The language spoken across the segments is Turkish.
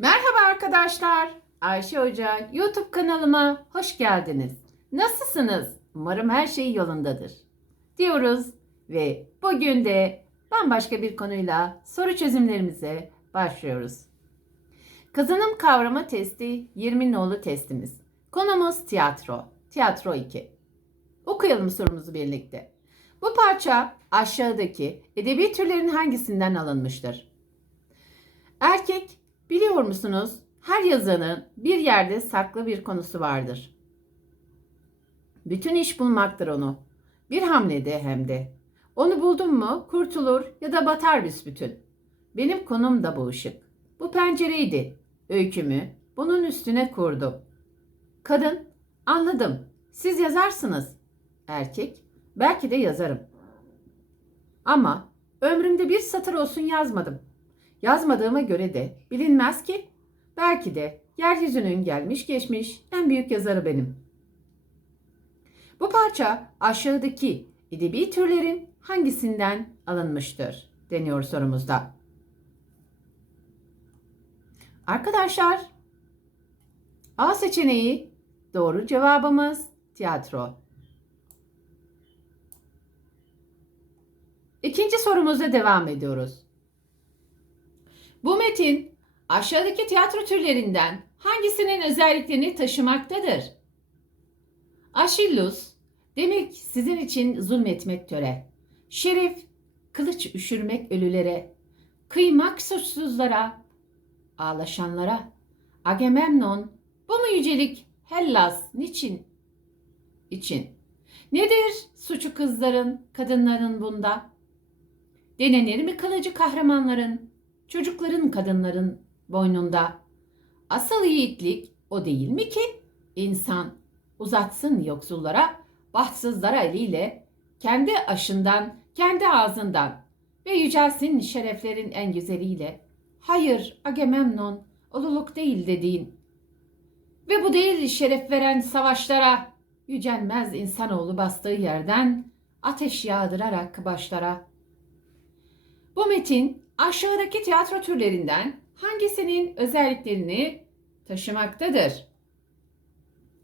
Merhaba arkadaşlar. Ayşe Hoca YouTube kanalıma hoş geldiniz. Nasılsınız? Umarım her şey yolundadır. Diyoruz ve bugün de bambaşka bir konuyla soru çözümlerimize başlıyoruz. Kazanım kavrama testi 20 nolu testimiz. Konumuz tiyatro. Tiyatro 2. Okuyalım sorumuzu birlikte. Bu parça aşağıdaki edebi türlerin hangisinden alınmıştır? Biliyor musunuz? Her yazanın bir yerde saklı bir konusu vardır. Bütün iş bulmaktır onu. Bir hamlede hem de. Onu buldun mu kurtulur ya da batar büsbütün. Benim konum da bu ışık. Bu pencereydi. Öykümü bunun üstüne kurdum. Kadın anladım. Siz yazarsınız. Erkek belki de yazarım. Ama ömrümde bir satır olsun yazmadım. Yazmadığıma göre de bilinmez ki belki de yeryüzünün gelmiş geçmiş en büyük yazarı benim. Bu parça aşağıdaki edebi türlerin hangisinden alınmıştır deniyor sorumuzda. Arkadaşlar A seçeneği doğru cevabımız tiyatro. İkinci sorumuza devam ediyoruz. Bu metin aşağıdaki tiyatro türlerinden hangisinin özelliklerini taşımaktadır? Aşillus, demek sizin için zulmetmek töre. Şerif, kılıç üşürmek ölülere. Kıymak suçsuzlara, ağlaşanlara. Agamemnon, bu mu yücelik? Hellas, niçin? İçin. Nedir suçu kızların, kadınların bunda? Denenir mi kılıcı kahramanların? Çocukların kadınların boynunda. Asıl yiğitlik o değil mi ki? İnsan uzatsın yoksullara, bahtsızlara eliyle, kendi aşından, kendi ağzından ve yücelsin şereflerin en güzeliyle. Hayır Agamemnon, oluluk değil dediğin. Ve bu değil şeref veren savaşlara, yücelmez insanoğlu bastığı yerden ateş yağdırarak başlara. Bu metin aşağıdaki tiyatro türlerinden hangisinin özelliklerini taşımaktadır?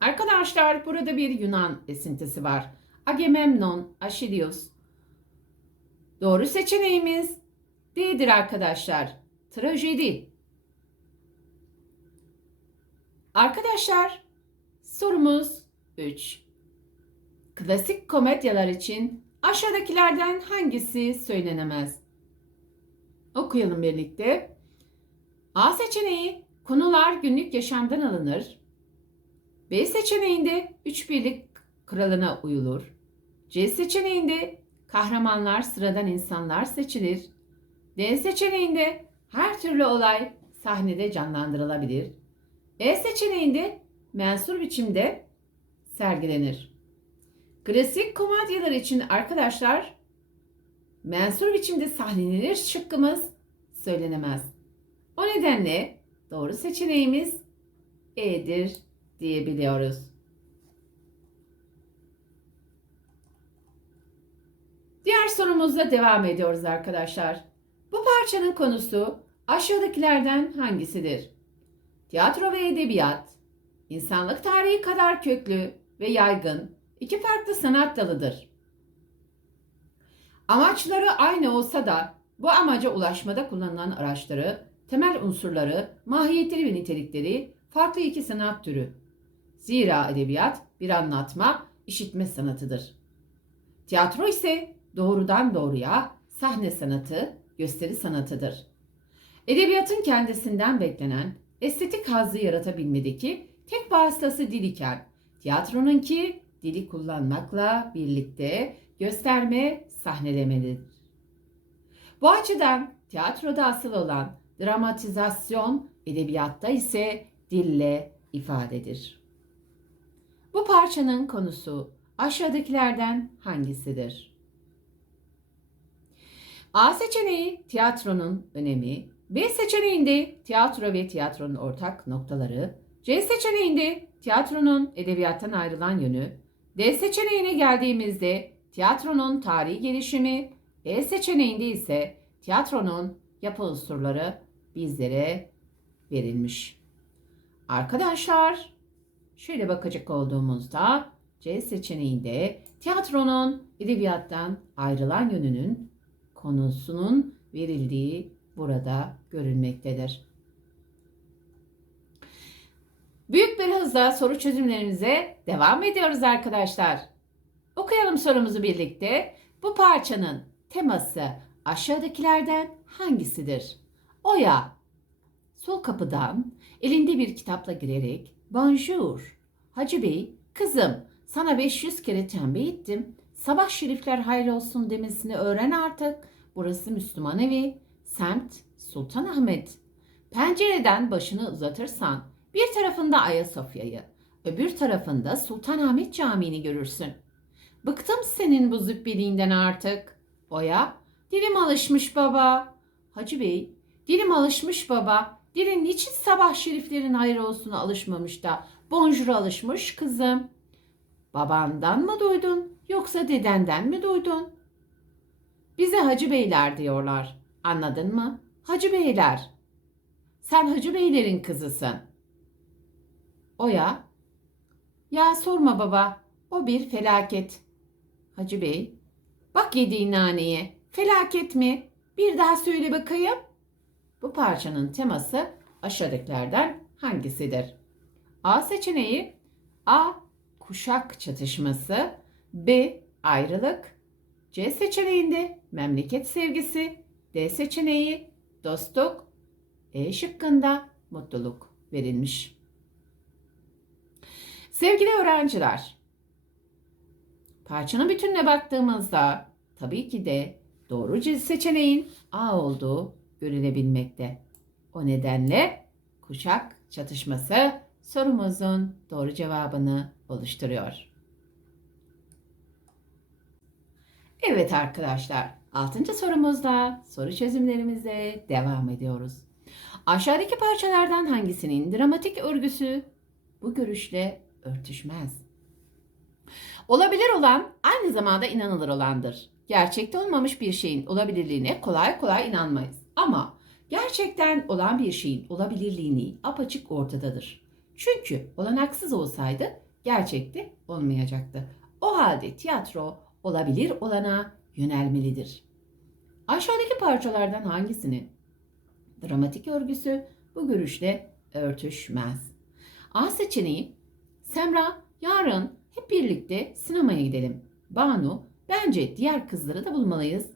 Arkadaşlar burada bir Yunan esintisi var. Agamemnon, Aşilios. Doğru seçeneğimiz D'dir arkadaşlar. Trajedi. Arkadaşlar sorumuz 3. Klasik komedyalar için aşağıdakilerden hangisi söylenemez? Okuyalım birlikte. A seçeneği konular günlük yaşamdan alınır. B seçeneğinde üç birlik kralına uyulur. C seçeneğinde kahramanlar sıradan insanlar seçilir. D seçeneğinde her türlü olay sahnede canlandırılabilir. E seçeneğinde mensur biçimde sergilenir. Klasik komedyalar için arkadaşlar mensur biçimde sahnelenir şıkkımız söylenemez. O nedenle doğru seçeneğimiz E'dir diyebiliyoruz. Diğer sorumuzla devam ediyoruz arkadaşlar. Bu parçanın konusu aşağıdakilerden hangisidir? Tiyatro ve edebiyat, insanlık tarihi kadar köklü ve yaygın iki farklı sanat dalıdır. Amaçları aynı olsa da bu amaca ulaşmada kullanılan araçları, temel unsurları, mahiyetleri ve nitelikleri farklı iki sanat türü. Zira edebiyat bir anlatma, işitme sanatıdır. Tiyatro ise doğrudan doğruya sahne sanatı, gösteri sanatıdır. Edebiyatın kendisinden beklenen estetik hazzı yaratabilmedeki tek vasıtası dil iken, tiyatronunki dili kullanmakla birlikte gösterme, sahnelemedir. Bu açıdan tiyatroda asıl olan dramatizasyon, edebiyatta ise dille ifadedir. Bu parçanın konusu aşağıdakilerden hangisidir? A seçeneği tiyatronun önemi, B seçeneğinde tiyatro ve tiyatronun ortak noktaları, C seçeneğinde tiyatronun edebiyattan ayrılan yönü, D seçeneğine geldiğimizde tiyatronun tarihi gelişimi, E seçeneğinde ise tiyatronun yapı unsurları bizlere verilmiş. Arkadaşlar şöyle bakacak olduğumuzda C seçeneğinde tiyatronun edebiyattan ayrılan yönünün konusunun verildiği burada görülmektedir. Büyük bir hızla soru çözümlerimize devam ediyoruz arkadaşlar. Okuyalım sorumuzu birlikte. Bu parçanın teması aşağıdakilerden hangisidir? Oya sol kapıdan elinde bir kitapla girerek Bonjour. Hacı Bey, kızım sana 500 kere tembih ettim. Sabah şerifler hayrolsun demesini öğren artık. Burası Müslüman evi. Semt Sultanahmet. Pencereden başını uzatırsan bir tarafında Ayasofya'yı, öbür tarafında Sultanahmet Camii'ni görürsün. Bıktım senin bu züppeliğinden artık. Oya, dilim alışmış baba. Hacı Bey, dilim alışmış baba. Dilin niçin sabah şeriflerin hayrı olsuna alışmamış da bonjura alışmış kızım? Babandan mı duydun yoksa dedenden mi duydun? Bize hacı beyler diyorlar. Anladın mı? Hacı beyler. Sen hacı beylerin kızısın. Oya, ya sorma baba, o bir felaket. Hacı bey, bak yediğin naneye, felaket mi? Bir daha söyle bakayım. Bu parçanın teması aşağıdakilerden hangisidir? A seçeneği A. Kuşak çatışması B. Ayrılık C seçeneğinde memleket sevgisi D seçeneği dostluk E şıkkında mutluluk verilmiş. Sevgili öğrenciler, parçanın bütününe baktığımızda tabii ki de doğru seçeneğin A olduğu görülebilmekte. O nedenle kuşak çatışması sorumuzun doğru cevabını oluşturuyor. Evet arkadaşlar, 6. sorumuzda soru çözümlerimize devam ediyoruz. Aşağıdaki parçalardan hangisinin dramatik örgüsü bu görüşle örtüşmez? Olabilir olan aynı zamanda inanılır olandır. Gerçekte olmamış bir şeyin olabilirliğine kolay kolay inanmayız. Ama gerçekten olan bir şeyin olabilirliğini apaçık ortadadır. Çünkü olanaksız olsaydı gerçekte olmayacaktı. O halde tiyatro olabilir olana yönelmelidir. Aşağıdaki parçalardan hangisinin dramatik örgüsü bu görüşle örtüşmez? A seçeneği Semra yarın hep birlikte sinemaya gidelim. Banu bence diğer kızları da bulmalıyız.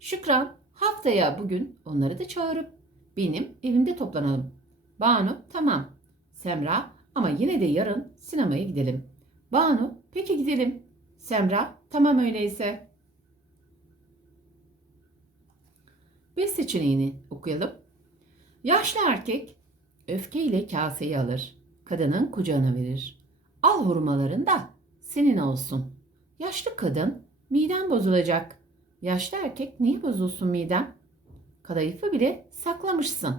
Şükran haftaya bugün onları da çağırıp benim evimde toplanalım. Banu tamam. Semra ama yine de yarın sinemaya gidelim. Banu peki gidelim. Semra tamam öyleyse. B seçeneğini okuyalım. Yaşlı erkek öfkeyle kaseyi alır. Kadının kucağına verir. Al hurmaların da senin olsun. Yaşlı kadın miden bozulacak. Yaşlı erkek niye bozulsun midem? Kadayıfı bile saklamışsın.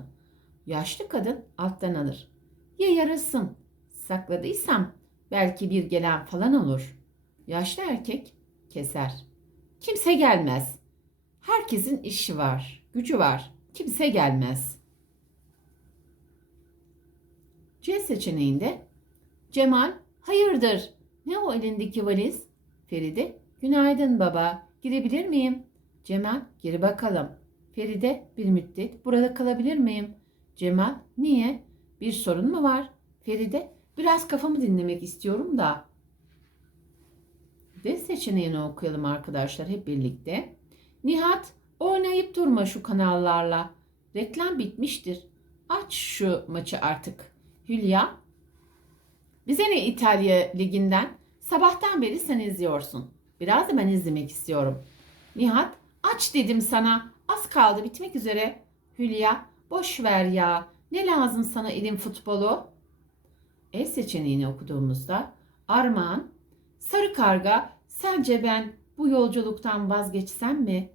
Yaşlı kadın alttan alır. Ya yarasın. Sakladıysam belki bir gelen falan olur. Yaşlı erkek keser. Kimse gelmez. Herkesin işi var, gücü var. Kimse gelmez. C seçeneğinde Cemal hayırdır? Ne o elindeki valiz? Feride günaydın baba. Girebilir miyim? Cemal gir bakalım. Feride bir müddet burada kalabilir miyim? Cemal niye? Bir sorun mu var? Feride biraz kafamı dinlemek istiyorum da. D seçeneğini okuyalım arkadaşlar hep birlikte. Nihat oynayıp durma şu kanallarla. Reklam bitmiştir. Aç şu maçı artık. Hülya bize ne İtalya liginden? Sabahtan beri sen izliyorsun. Biraz da ben izlemek istiyorum. Nihat aç dedim sana. Az kaldı bitmek üzere. Hülya boş ver ya. Ne lazım sana ilim futbolu? E seçeneğini okuduğumuzda Armağan Sarı karga sence ben bu yolculuktan vazgeçsem mi?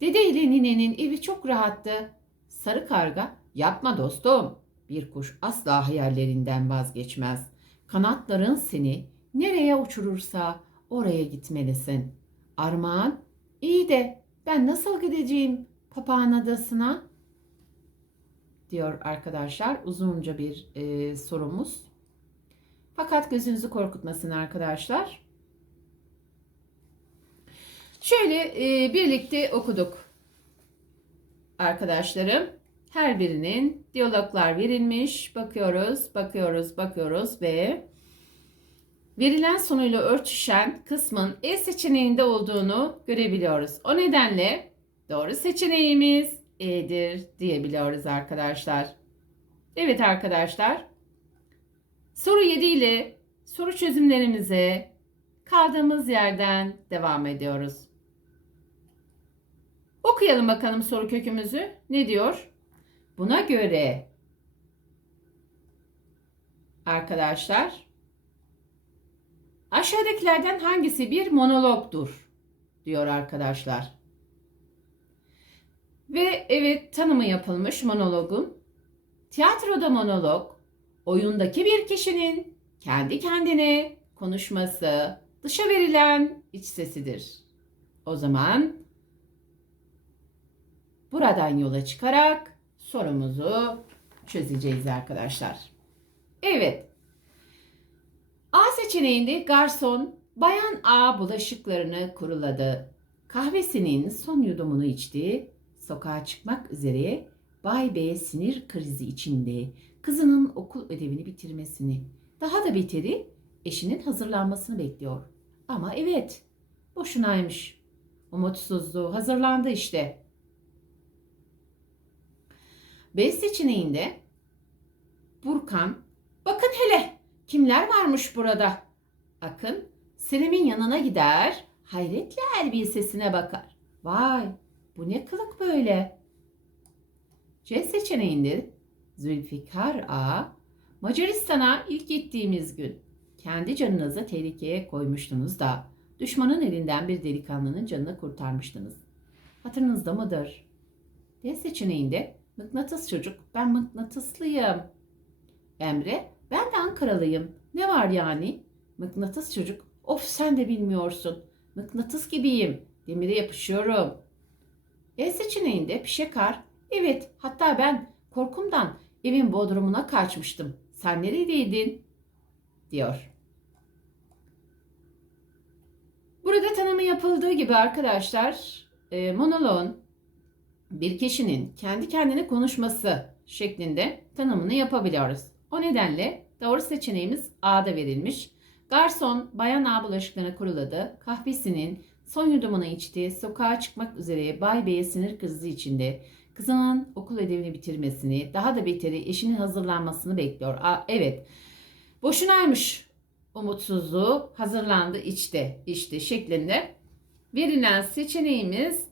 Dede ile ninenin evi çok rahattı. Sarı karga yapma dostum. Bir kuş asla hayallerinden vazgeçmez. Kanatların seni nereye uçurursa oraya gitmelisin. Armağan iyi de ben nasıl gideceğim papağan adasına? diyor arkadaşlar. Uzunca bir e, sorumuz. Fakat gözünüzü korkutmasın arkadaşlar. Şöyle e, birlikte okuduk arkadaşlarım. Her birinin diyaloglar verilmiş. Bakıyoruz, bakıyoruz, bakıyoruz ve verilen sonuyla örtüşen kısmın E seçeneğinde olduğunu görebiliyoruz. O nedenle doğru seçeneğimiz E'dir diyebiliyoruz arkadaşlar. Evet arkadaşlar. Soru 7 ile soru çözümlerimize kaldığımız yerden devam ediyoruz. Okuyalım bakalım soru kökümüzü. Ne diyor? Buna göre arkadaşlar aşağıdakilerden hangisi bir monologdur diyor arkadaşlar. Ve evet tanımı yapılmış monologun. Tiyatroda monolog oyundaki bir kişinin kendi kendine konuşması, dışa verilen iç sesidir. O zaman buradan yola çıkarak sorumuzu çözeceğiz arkadaşlar. Evet. A seçeneğinde garson bayan A bulaşıklarını kuruladı. Kahvesinin son yudumunu içti. Sokağa çıkmak üzere Bay B sinir krizi içinde kızının okul ödevini bitirmesini, daha da beteri eşinin hazırlanmasını bekliyor. Ama evet, boşunaymış. Umutsuzluğu hazırlandı işte. B seçeneğinde Burkan, bakın hele kimler varmış burada. Akın, Selim'in yanına gider, hayretle elbisesine bakar. Vay, bu ne kılık böyle? C seçeneğinde Zülfikar A. Macaristan'a ilk gittiğimiz gün kendi canınızı tehlikeye koymuştunuz da düşmanın elinden bir delikanlının canını kurtarmıştınız. Hatırınızda mıdır? D seçeneğinde mıknatıs çocuk ben mıknatıslıyım. Emre ben de Ankaralıyım. Ne var yani? Mıknatıs çocuk of sen de bilmiyorsun. Mıknatıs gibiyim. Demire yapışıyorum. E seçeneğinde pişekar evet hatta ben korkumdan evin bodrumuna kaçmıştım. Sen neredeydin? diyor. Burada tanımı yapıldığı gibi arkadaşlar e, monoloğun bir kişinin kendi kendine konuşması şeklinde tanımını yapabiliyoruz. O nedenle doğru seçeneğimiz A'da verilmiş. Garson bayan A bulaşıklarını kuruladı. Kahvesinin son yudumunu içti. Sokağa çıkmak üzere Bay Bey'e sinir krizi içinde. Kızının okul ödevini bitirmesini, daha da beteri eşinin hazırlanmasını bekliyor. Aa, evet. Boşunaymış umutsuzluğu hazırlandı içte, işte şeklinde verilen seçeneğimiz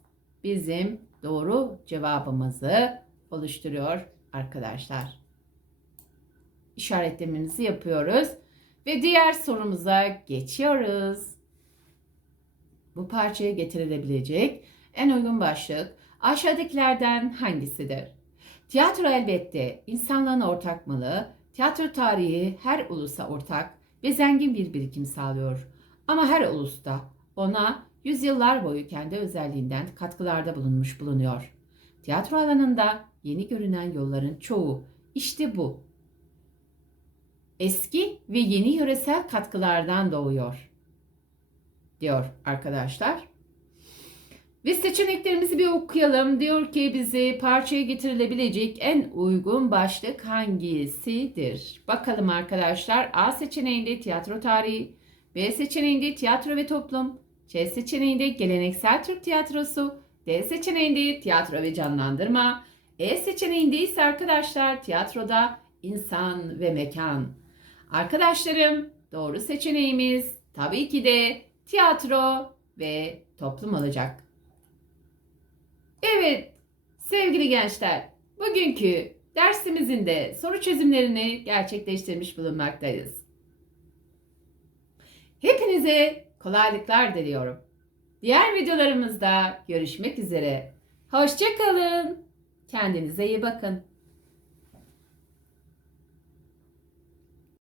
bizim doğru cevabımızı oluşturuyor arkadaşlar. İşaretlememizi yapıyoruz ve diğer sorumuza geçiyoruz. Bu parçaya getirilebilecek en uygun başlık aşağıdakilerden hangisidir? Tiyatro elbette insanlığın ortak malı, tiyatro tarihi her ulusa ortak ve zengin bir birikim sağlıyor. Ama her ulusta ona yüzyıllar boyu kendi özelliğinden katkılarda bulunmuş bulunuyor. Tiyatro alanında yeni görünen yolların çoğu işte bu. Eski ve yeni yöresel katkılardan doğuyor. Diyor arkadaşlar. Ve seçeneklerimizi bir okuyalım. Diyor ki bize parçaya getirilebilecek en uygun başlık hangisidir? Bakalım arkadaşlar. A seçeneğinde tiyatro tarihi, B seçeneğinde tiyatro ve toplum, C seçeneğinde geleneksel Türk tiyatrosu, D seçeneğinde tiyatro ve canlandırma, E seçeneğinde ise arkadaşlar tiyatroda insan ve mekan. Arkadaşlarım doğru seçeneğimiz tabii ki de tiyatro ve toplum olacak. Evet sevgili gençler bugünkü dersimizin de soru çözümlerini gerçekleştirmiş bulunmaktayız. Hepinize kolaylıklar diliyorum. Diğer videolarımızda görüşmek üzere. Hoşçakalın. Kendinize iyi bakın.